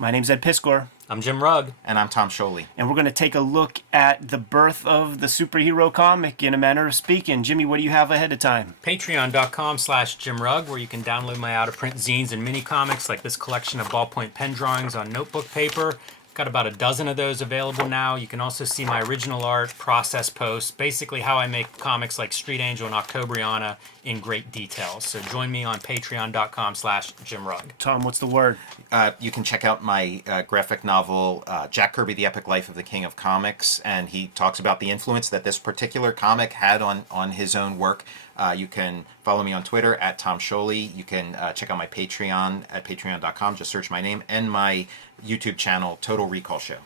My name's Ed Piskor. I'm Jim Rugg. And I'm Tom Scholey. And we're going to take a look at the birth of the superhero comic in a manner of speaking. Jimmy, what do you have ahead of time? Patreon.com/Jim Rugg, where you can download my out-of-print zines and mini comics like this collection of ballpoint pen drawings on notebook paper. Got about a dozen of those available now. You can also see my original art, process posts, basically how I make comics like Street Angel and Octobriana in great detail. So join me on patreon.com/Jim Rugg. Tom, what's the word? You can check out my graphic novel, Jack Kirby, The Epic Life of the King of Comics, and he talks about the influence that this particular comic had on his own work. You can follow me on Twitter at Tom Scholey. You can check out my Patreon at patreon.com. Just search my name, and my YouTube channel, Total Recall Show.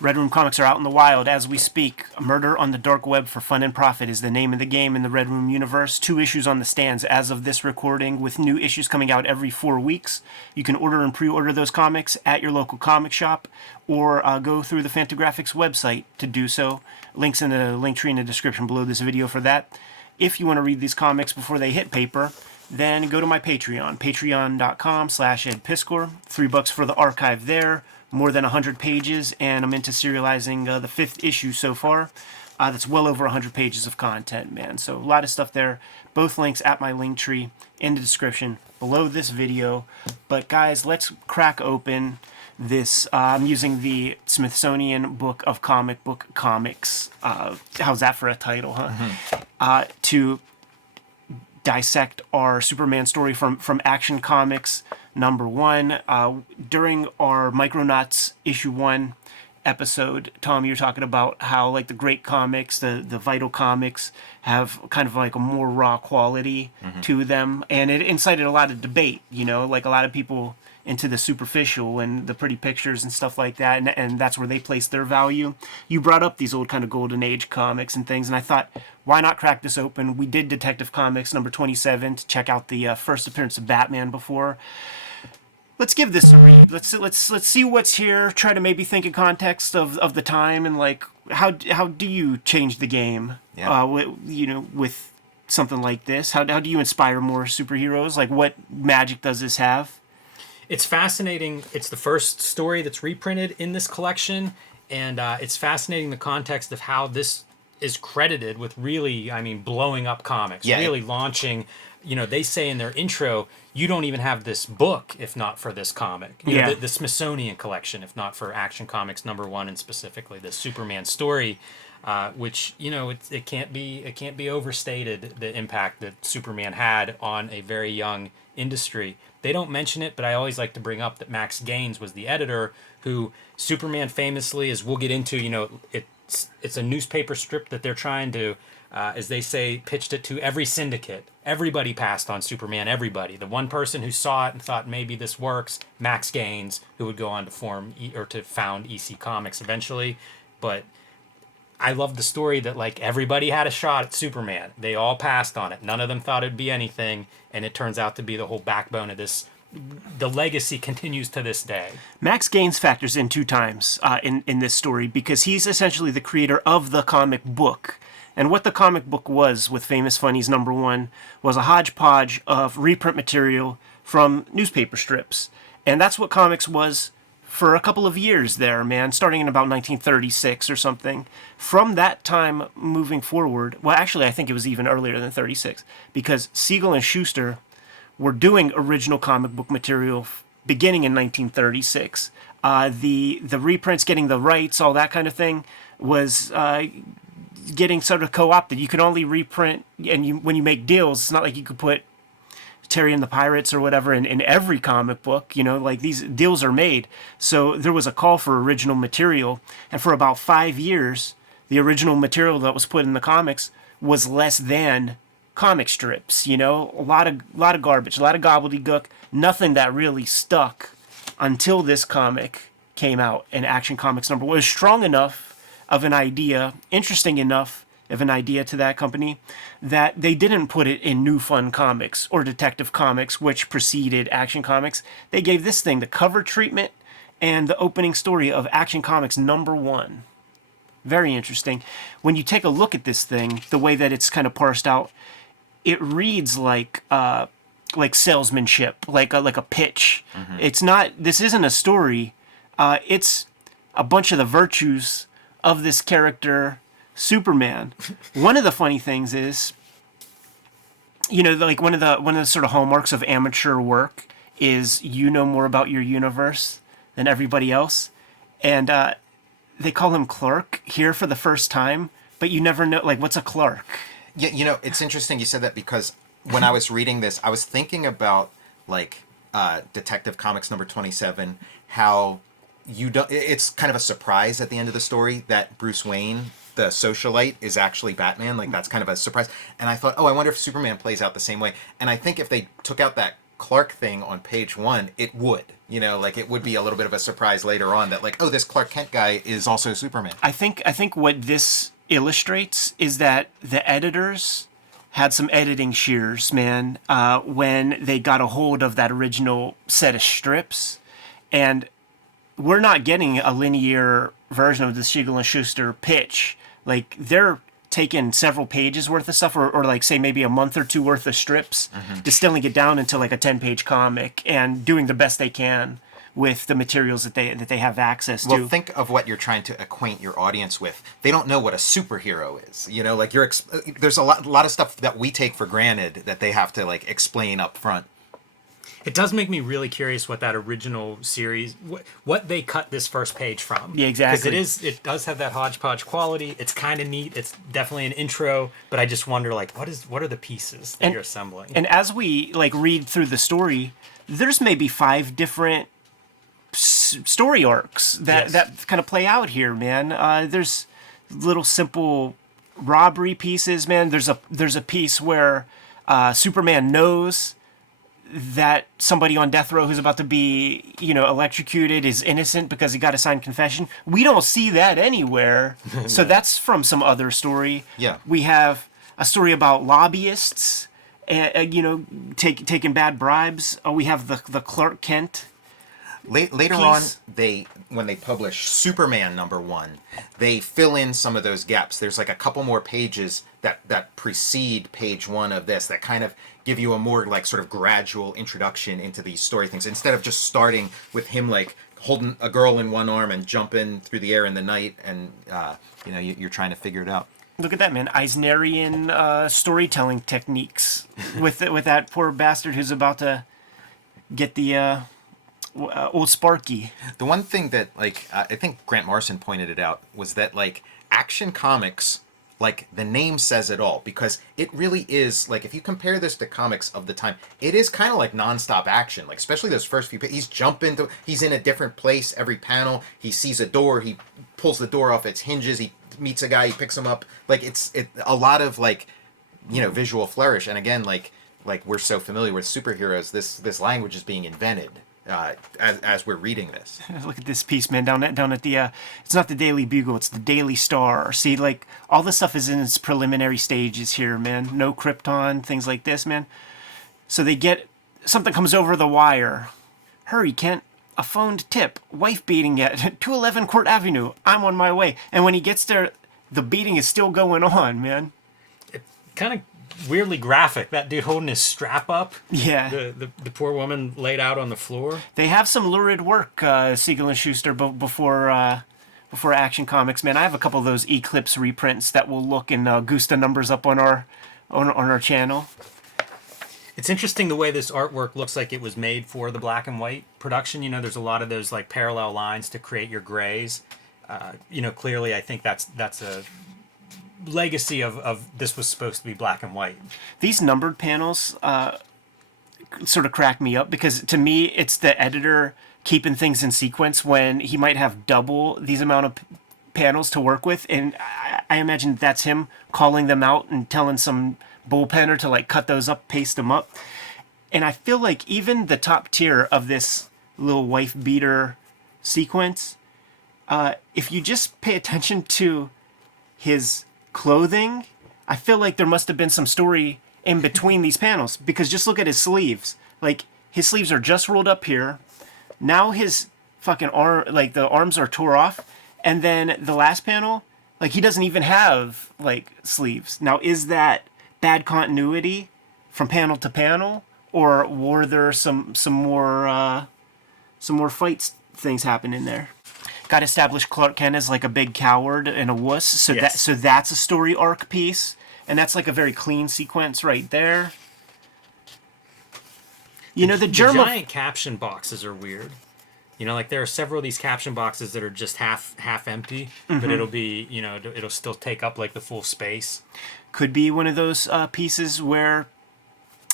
Red Room comics are out in the wild as we speak. Murder on the Dark Web for Fun and Profit is the name of the game in the Red Room universe. 2 issues on the stands as of this recording, with new issues coming out every 4 weeks. You can order and pre-order those comics at your local comic shop, or go through the Fantagraphics website to do so. Links in the link tree in the description below this video for that. If you want to read these comics before they hit paper, then go to my Patreon, patreon.com/Ed Piskor. $3 for the archive there, more than 100 pages, and I'm into serializing the 5th issue so far. That's well over 100 pages of content, man. So a lot of stuff there. Both links at my link tree in the description below this video. But guys, let's crack open this. I'm using the Smithsonian Book of Comic Book Comics. How's that for a title, huh? Mm-hmm. To dissect our Superman story from Action Comics #1. During our Micronauts issue 1 episode, Tom, you're talking about how like the great comics, the vital comics, have kind of like a more raw quality to them, and it incited a lot of debate. You know, like a lot of people into the superficial and the pretty pictures and stuff like that, and that's where they place their value. You brought up these old kind of golden age comics and things, and I thought, why not crack this open? We did Detective Comics #27 to check out the first appearance of Batman before. Let's give this a read. Let's see what's here. Try to maybe think in context of the time, and like how do you change the game? Yeah. With something like this. How do you inspire more superheroes? Like, what magic does this have? It's fascinating. It's the first story that's reprinted in this collection, and it's fascinating the context of how this is credited with really, blowing up comics, really launching. You know, they say in their intro, you don't even have this book if not for this comic. You know, the Smithsonian collection, if not for Action Comics #1, and specifically the Superman story, which, you know, it can't be overstated, the impact that Superman had on a very young industry. They don't mention it, but I always like to bring up that Max Gaines was the editor, who Superman famously, as we'll get into, you know, it's a newspaper strip that they're trying to, as they say, pitched it to every syndicate. Everybody passed on Superman, everybody. The one person who saw it and thought maybe this works, Max Gaines, who would go on to form to found EC Comics eventually. But I love the story that like everybody had a shot at Superman. They all passed on it. None of them thought it'd be anything, and it turns out to be the whole backbone of this. The legacy continues to this day. Max Gaines factors in 2 times in this story, because he's essentially the creator of the comic book. And what the comic book was with Famous Funnies #1 was a hodgepodge of reprint material from newspaper strips. And that's what comics was for a couple of years there, man, starting in about 1936 or something. From that time moving forward, well, actually, I think it was even earlier than 36, because Siegel and Schuster were doing original comic book material beginning in 1936. The reprints, getting the rights, all that kind of thing, was getting sort of co-opted. You could only reprint, and when you make deals, it's not like you could put Terry and the Pirates or whatever in every comic book. You know, like these deals are made. So there was a call for original material, and for about 5 years, the original material that was put in the comics was less than comic strips. You know, a lot of garbage, a lot of gobbledygook, nothing that really stuck until this comic came out. And Action Comics #1 was strong enough of an idea, interesting enough of an idea to that company, that they didn't put it in New Fun Comics or Detective Comics, which preceded Action Comics. They gave this thing the cover treatment and the opening story of Action Comics #1. Very interesting. When you take a look at this thing, the way that it's kind of parsed out, it reads like salesmanship, like a pitch. Mm-hmm. It's not. This isn't a story It's a bunch of the virtues of this character, Superman. One of the funny things is, like one of the sort of hallmarks of amateur work is you know more about your universe than everybody else, and they call him Clark here for the first time, but you never know, like, what's a Clark? Yeah, it's interesting you said that because when I was reading this, I was thinking about like Detective Comics number 27, how you don't. It's kind of a surprise at the end of the story that Bruce Wayne, the socialite, is actually Batman. Like that's kind of a surprise. And I thought, oh, I wonder if Superman plays out the same way. And I think if they took out that Clark thing on page 1, it would. Like it would be a little bit of a surprise later on that like, oh, this Clark Kent guy is also Superman. I think what this illustrates is that the editors had some editing shears, man, when they got a hold of that original set of strips, and we're not getting a linear version of the Siegel and Schuster pitch. Like they're taking several pages worth of stuff, or like say maybe a month or two worth of strips, distilling it down into like a 10-page comic, and doing the best they can with the materials that they have access to. Well, think of what you're trying to acquaint your audience with. They don't know what a superhero is. Like there's a lot of stuff that we take for granted that they have to like explain up front. It does make me really curious what that original series, what they cut this first page from. Yeah, exactly. Because it does have that hodgepodge quality. It's kind of neat. It's definitely an intro, but I just wonder like what are the pieces that you're assembling? And as we like read through the story, there's maybe 5 different story arcs that kind of play out here, man. There's little simple robbery pieces, man. There's a piece where Superman knows that somebody on death row who's about to be, electrocuted is innocent because he got a signed confession. We don't see that anywhere. So that's from some other story. Yeah. We have a story about lobbyists, taking bad bribes. We have the Clark Kent. Later on, when they publish Superman number 1, they fill in some of those gaps. There's like a couple more pages that precede page 1 of this that kind of give you a more like sort of gradual introduction into these story things, instead of just starting with him like holding a girl in one arm and jumping through the air in the night, and you're trying to figure it out. Look at that, man! Eisnerian storytelling techniques with that poor bastard who's about to get the old Sparky. The one thing that I think Grant Morrison pointed it out was that like Action Comics, like the name says it all, because it really is like, if you compare this to comics of the time, it is kind of like nonstop action. Like especially those first few, he's in a different place every panel. He sees a door, he pulls the door off its hinges, he meets a guy, he picks him up. Like it's a lot of like visual flourish. And again, like we're so familiar with superheroes, this language is being invented as we're reading this. Look at this piece, man, down at the it's not the Daily Bugle, it's the Daily Star. See, like all this stuff is in its preliminary stages here, man. No Krypton, things like this, man. So they get something comes over the wire. Hurry, Kent, a phoned tip, wife beating at 211 Court Avenue. I'm on my way. And when he gets there, the beating is still going on, man. It kind of weirdly graphic. That dude holding his strap up. Yeah. The poor woman laid out on the floor. They have some lurid work, Siegel and Schuster, before Action Comics, man. I have a couple of those Eclipse reprints that will look in Gusta numbers up on our channel. It's interesting the way this artwork looks like it was made for the black and white production. There's a lot of those like parallel lines to create your grays. Clearly I think that's a legacy of this was supposed to be black and white. These numbered panels sort of crack me up, because to me it's the editor keeping things in sequence when he might have double these amount of panels to work with, and I imagine that's him calling them out and telling some bullpenner to like cut those up, paste them up. And I feel like even the top tier of this little wife beater sequence, if you just pay attention to his clothing, I feel like there must have been some story in between these panels, because just look at his sleeves. Like his sleeves are just rolled up here. Now his fucking arm, like the arms are tore off, and then the last panel, like he doesn't even have like sleeves. Now is that bad continuity from panel to panel, or were there some more fight things happen in there. Got to establish Clark Kent as like a big coward and a wuss, so Yes. that's a story arc piece, and that's like a very clean sequence right there. You know, the germ of giant caption boxes are weird. You know, like there are several of these caption boxes that are just half empty, but it'll be, you know, it'll still take up like the full space. could be one of those pieces where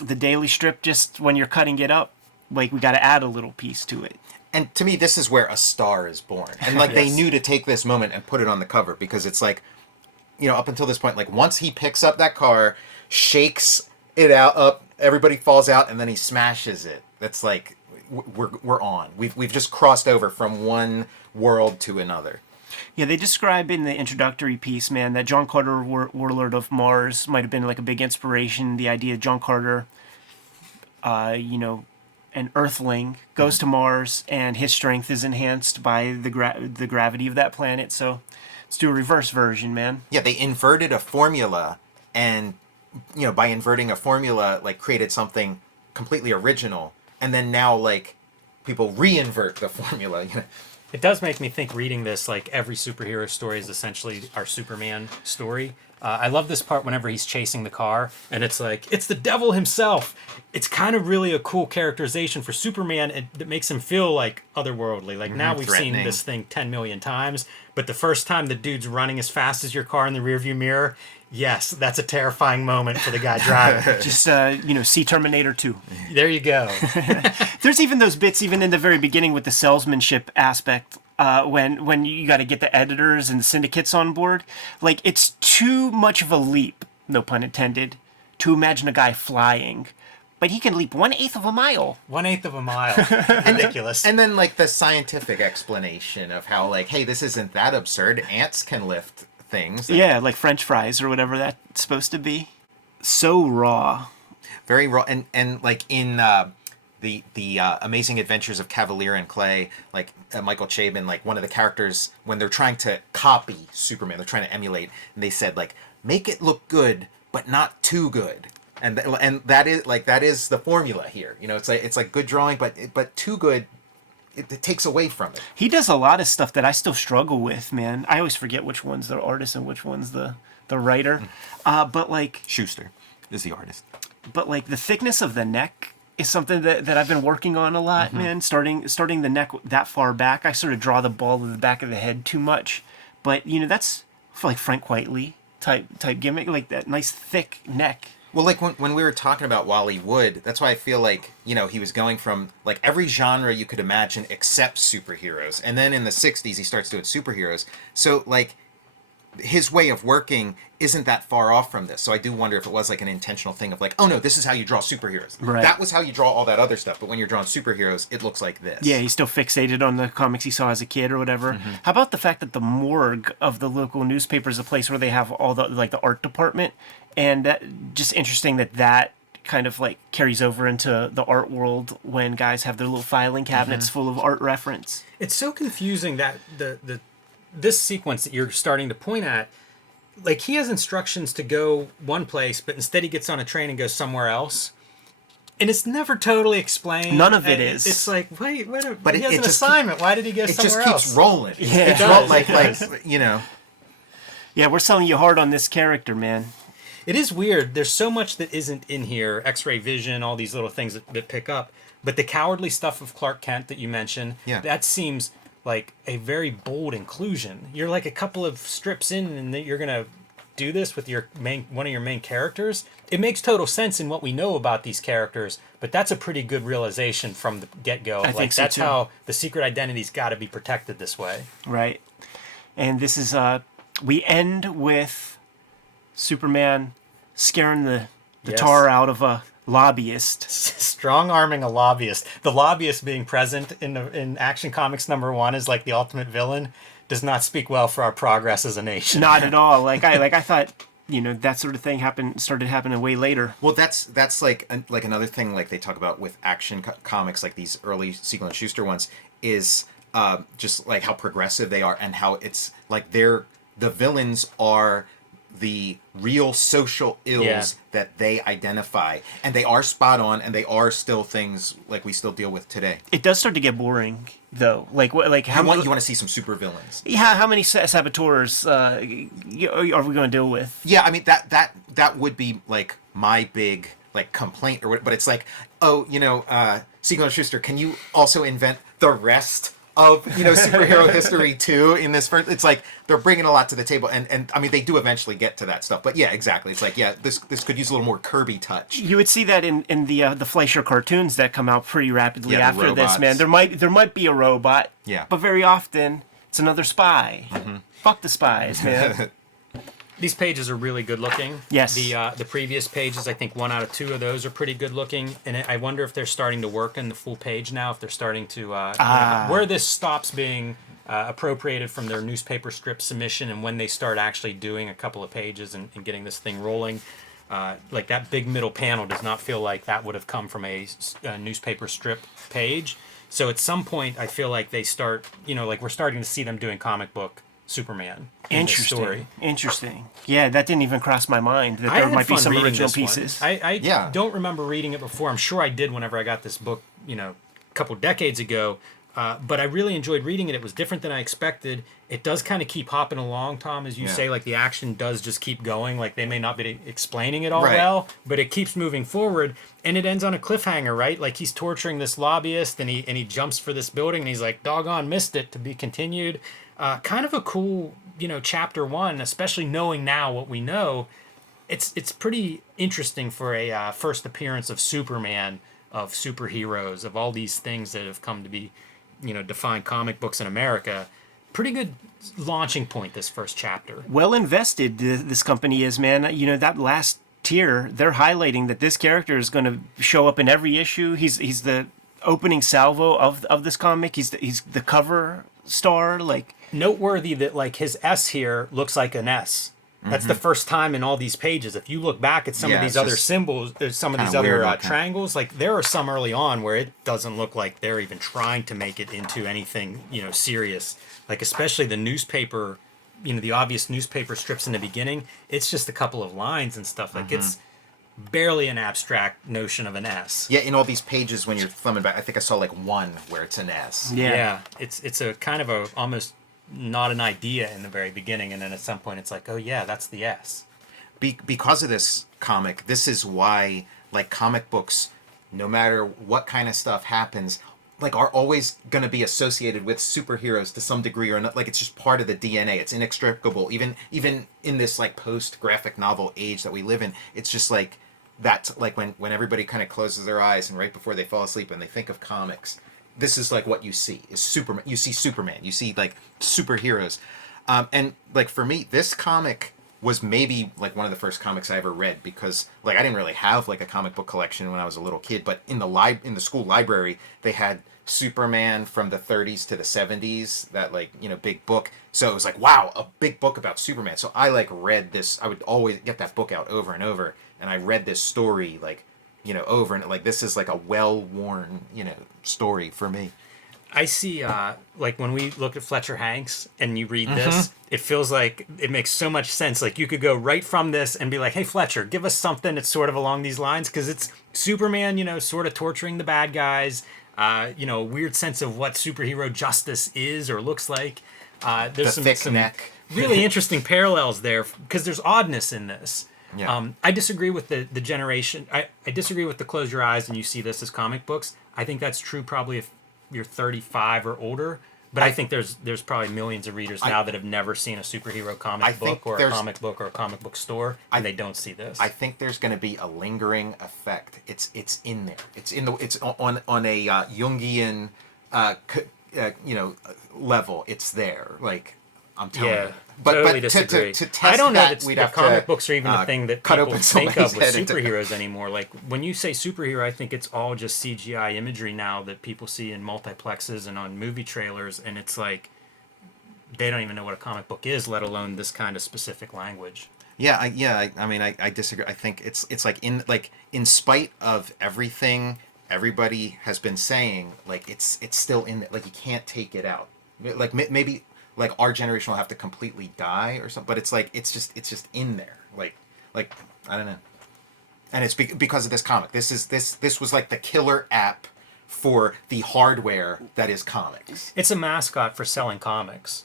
the daily strip, just when you're cutting it up, like we got to add a little piece to it. And to me, this is where a star is born. And like they Yes. knew to take this moment and put it on the cover because it's like, you know, up until this point, like once he picks up that car, shakes it out up, everybody falls out, and then he smashes it. That's like we're on. We've just crossed over from one world to another. Yeah, they describe in the introductory piece, man, that John Carter, Warlord of Mars, might have been like a big inspiration. The idea of John Carter, you know, an Earthling, goes to Mars, and his strength is enhanced by the gravity of that planet. So let's do a reverse version, man. Yeah, they inverted a formula, and you know, by inverting a formula, like created something completely original, and then now like people reinvert the formula. You know? It does make me think reading this, like every superhero story is essentially our Superman story. I love this part whenever he's chasing the car, and it's like, it's the devil himself. It's kind of really a cool characterization for Superman. It makes him feel like otherworldly. Like now we've seen threatening. this thing 10 million times, but the first time the dude's running as fast as your car in the rearview mirror, yes, that's a terrifying moment for the guy driving. Just, you know, see Terminator 2. There you go. There's even those bits, even in the very beginning with the salesmanship aspect, when you got to get the editors and the syndicates on board. Like, it's too much of a leap, no pun intended, to imagine a guy flying. But he can leap 1/8 of a mile. 1/8 of a mile. Ridiculous. And then like the scientific explanation of how like, hey, this isn't that absurd. Ants can lift things. Yeah, like French fries or whatever that's supposed to be. So raw. Very raw. And like in the Amazing Adventures of Cavalier and Clay, like Michael Chabon, like one of the characters, when they're trying to copy Superman, they're trying to emulate, and they said like, make it look good, but not too good. And that is the formula here. You know, it's like good drawing, but too good, it takes away from it. He does a lot of stuff that I still struggle with, man. I always forget which one's the artist and which one's the writer. But like Schuster is the artist. But like the thickness of the neck is something that I've been working on a lot, man. Starting the neck that far back, I sort of draw the ball to the back of the head too much. But you know, that's for like Frank Whiteley type gimmick, like that nice thick neck. Well, like when we were talking about Wally Wood, that's why I feel like, you know, he was going from like every genre you could imagine except superheroes. And then in the 60s, he starts doing superheroes. So like his way of working isn't that far off from this. So I do wonder if it was like an intentional thing of like, oh no, this is how you draw superheroes. Right. That was how you draw all that other stuff. But when you're drawing superheroes, it looks like this. Yeah, he's still fixated on the comics he saw as a kid or whatever. How about the fact that the morgue of the local newspaper is a place where they have all the like the art department, and that, just interesting that kind of like carries over into the art world when guys have their little filing cabinets full of art reference. It's so confusing that this sequence that you're starting to point at, like he has instructions to go one place, but instead he gets on a train and goes somewhere else. And it's never totally explained. None of it is. It's like, wait, But he has it an just assignment. Why did he go It somewhere just else? keeps rolling. Yeah. It's It not does, like, it like, does. you know. Yeah, we're selling you hard on this character, man. It is weird. There's so much that isn't in here. X-ray vision, all these little things that pick up. But the cowardly stuff of Clark Kent that you mentioned, Yeah. that seems like a very bold inclusion. You're like a couple of strips in and you're going to do this with one of your main characters. It makes total sense in what we know about these characters, but that's a pretty good realization from the get-go. I think so, that's too. how the secret identity's got to be protected this way. Right. And this is we end with Superman scaring the Yes. tar out of a lobbyist. Strong arming a lobbyist. The lobbyist being present in Action Comics #1 is like the ultimate villain. Does not speak well for our progress as a nation. Not at all. Like I thought, you know, that sort of thing started happening way later. Well, that's like another thing like they talk about with Action Comics, like these early Siegel and Schuster ones, is just like how progressive they are and how it's like the villains are the real social ills Yeah. that they identify, and they are spot on, and they are still things like we still deal with today. It does start to get boring, though. Like what? Like how You want to see some super villains. Yeah, how many saboteurs are we going to deal with? Yeah, I mean that would be like my big like complaint or what, but it's like, oh, Siegel and Schuster, can you also invent the rest of superhero history too in this first? It's like they're bringing a lot to the table, and I mean they do eventually get to that stuff, but yeah, exactly. It's like, yeah, this could use a little more Kirby touch. You would see that in the Fleischer cartoons that come out pretty rapidly Yeah, the after this, robots. man. There might be a robot, Yeah. but very often it's another spy. Fuck the spies, man. These pages are really good looking. Yes. The previous pages, I think 1 out of 2 of those are pretty good looking, and I wonder if they're starting to work in the full page now. If they're starting to where this stops being appropriated from their newspaper strip submission, and when they start actually doing a couple of pages and getting this thing rolling. Like that big middle panel does not feel like that would have come from a newspaper strip page. So at some point, I feel like they start, like we're starting to see them doing comic book Superman. In this story. Interesting. Yeah, that didn't even cross my mind that I there had might be fun some reading original this one. pieces. I Yeah. don't remember reading it before. I'm sure I did whenever I got this book, a couple decades ago. But I really enjoyed reading it. It was different than I expected. It does kind of keep hopping along, Tom, as you say. Like the action does just keep going. Like they may not be explaining it all Right. well, but it keeps moving forward. And it ends on a cliffhanger, right? Like he's torturing this lobbyist, and he jumps for this building, and he's like, "Doggone, missed it." To be continued. Kind of a cool, chapter 1, especially knowing now what we know. It's pretty interesting for a first appearance of Superman, of superheroes, of all these things that have come to be, define comic books in America. Pretty good launching point, this first chapter. Well invested, this company is, man. That last tier, they're highlighting that this character is going to show up in every issue. He's the opening salvo of this comic. He's the cover star. Like, Noteworthy that like his S here looks like an S. That's the first time in all these pages. If you look back at some of Yeah, these it's other just symbols, some of these kinda weird other looking. triangles, like there are some early on where it doesn't look like they're even trying to make it into anything, serious. Like especially the newspaper, the obvious newspaper strips in the beginning. It's just a couple of lines and stuff. Like it's barely an abstract notion of an S. Yeah, in all these pages when you're thumbing back, I think I saw like one where it's an S. yeah. It's a kind of a almost not an idea in the very beginning, and then at some point it's like, oh yeah, that's the S. Because of this comic, this is why like comic books, no matter what kind of stuff happens, like are always going to be associated with superheroes to some degree or not. Like it's just part of the DNA. It's inextricable. Even in this like post graphic novel age that we live in, it's just like that's like when everybody kind of closes their eyes and right before they fall asleep and they think of comics, this is like what you see is Superman. You see Superman. You see like superheroes, and like for me, this comic was maybe like one of the first comics I ever read because like I didn't really have like a comic book collection when I was a little kid, but in the school library they had Superman from the 30s to the 70s, that like big book. So it was like, wow, a big book about Superman. So I like read this. I would always get that book out over and over, and I read this story like over, and like this is like a well-worn story for me. I see, like when we look at Fletcher Hanks and you read this, it feels like it makes so much sense. Like you could go right from this and be like, hey, Fletcher, give us something that's sort of along these lines. Because it's Superman, sort of torturing the bad guys, a weird sense of what superhero justice is or looks like. There's The thick neck. really interesting parallels there because there's oddness in this. Yeah. I disagree with the generation. I disagree with the close your eyes and you see this as comic books. I think that's true probably if you're 35 or older. But I think there's probably millions of readers now that have never seen a superhero comic book or a comic book or a comic book store, and they don't see this. I think there's going to be a lingering effect. It's in there. It's on a Jungian, level. It's there. Like I'm telling you. But totally to disagree. To test I don't know that, that we'd the have comic to, books are even a thing that cut people open think of somebody's with head into- superheroes anymore. Like when you say superhero, I think it's all just CGI imagery now that people see in multiplexes and on movie trailers, and it's like they don't even know what a comic book is, let alone this kind of specific language. I disagree. I think it's like in spite of everything everybody has been saying, like it's still in there. Like you can't take it out. Like maybe like our generation will have to completely die or something. But it's like it's just in there. Like I don't know. And it's because of this comic. This was like the killer app for the hardware that is comics. It's a mascot for selling comics.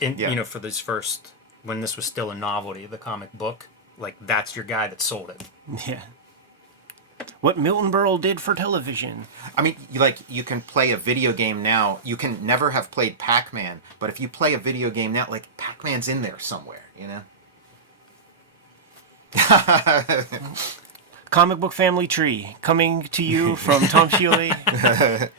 Yeah. You know, for this first, when this was still a novelty, the comic book, like that's your guy that sold it. Yeah. What Milton Berle did for television. I mean, you can play a video game now. You can never have played Pac-Man, but if you play a video game now, like Pac-Man's in there somewhere, you know? Comic book family tree coming to you from Tom Shealy.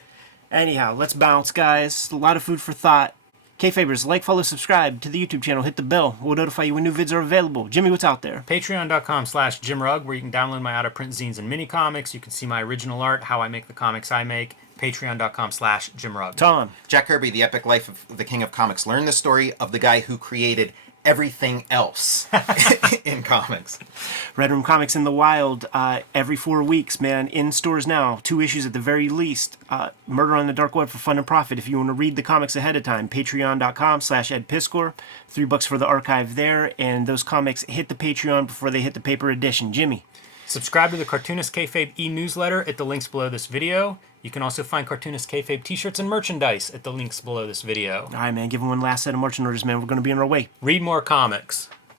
Anyhow, let's bounce, guys. A lot of food for thought. Kayfabers, like, follow, subscribe to the YouTube channel. Hit the bell. We'll notify you when new vids are available. Jimmy, what's out there? Patreon.com/JimRugg, where you can download my out-of-print zines and mini comics. You can see my original art, how I make the comics I make. Patreon.com/JimRugg. Tom. Jack Kirby, The Epic Life of the King of Comics. Learn the story of the guy who created everything else in comics. Red Room Comics in the Wild, every 4 weeks, man. In stores now. 2 issues at the very least. Murder on the Dark Web for fun and profit. If you want to read the comics ahead of time, patreon.com/EdPiskor. $3 for the archive there. And those comics hit the Patreon before they hit the paper edition. Jimmy. Subscribe to the Cartoonist Kayfabe e-newsletter at the links below this video. You can also find Cartoonist Kayfabe t-shirts and merchandise at the links below this video. All right, man. Give them one last set of marching orders, man. We're going to be on our way. Read more comics.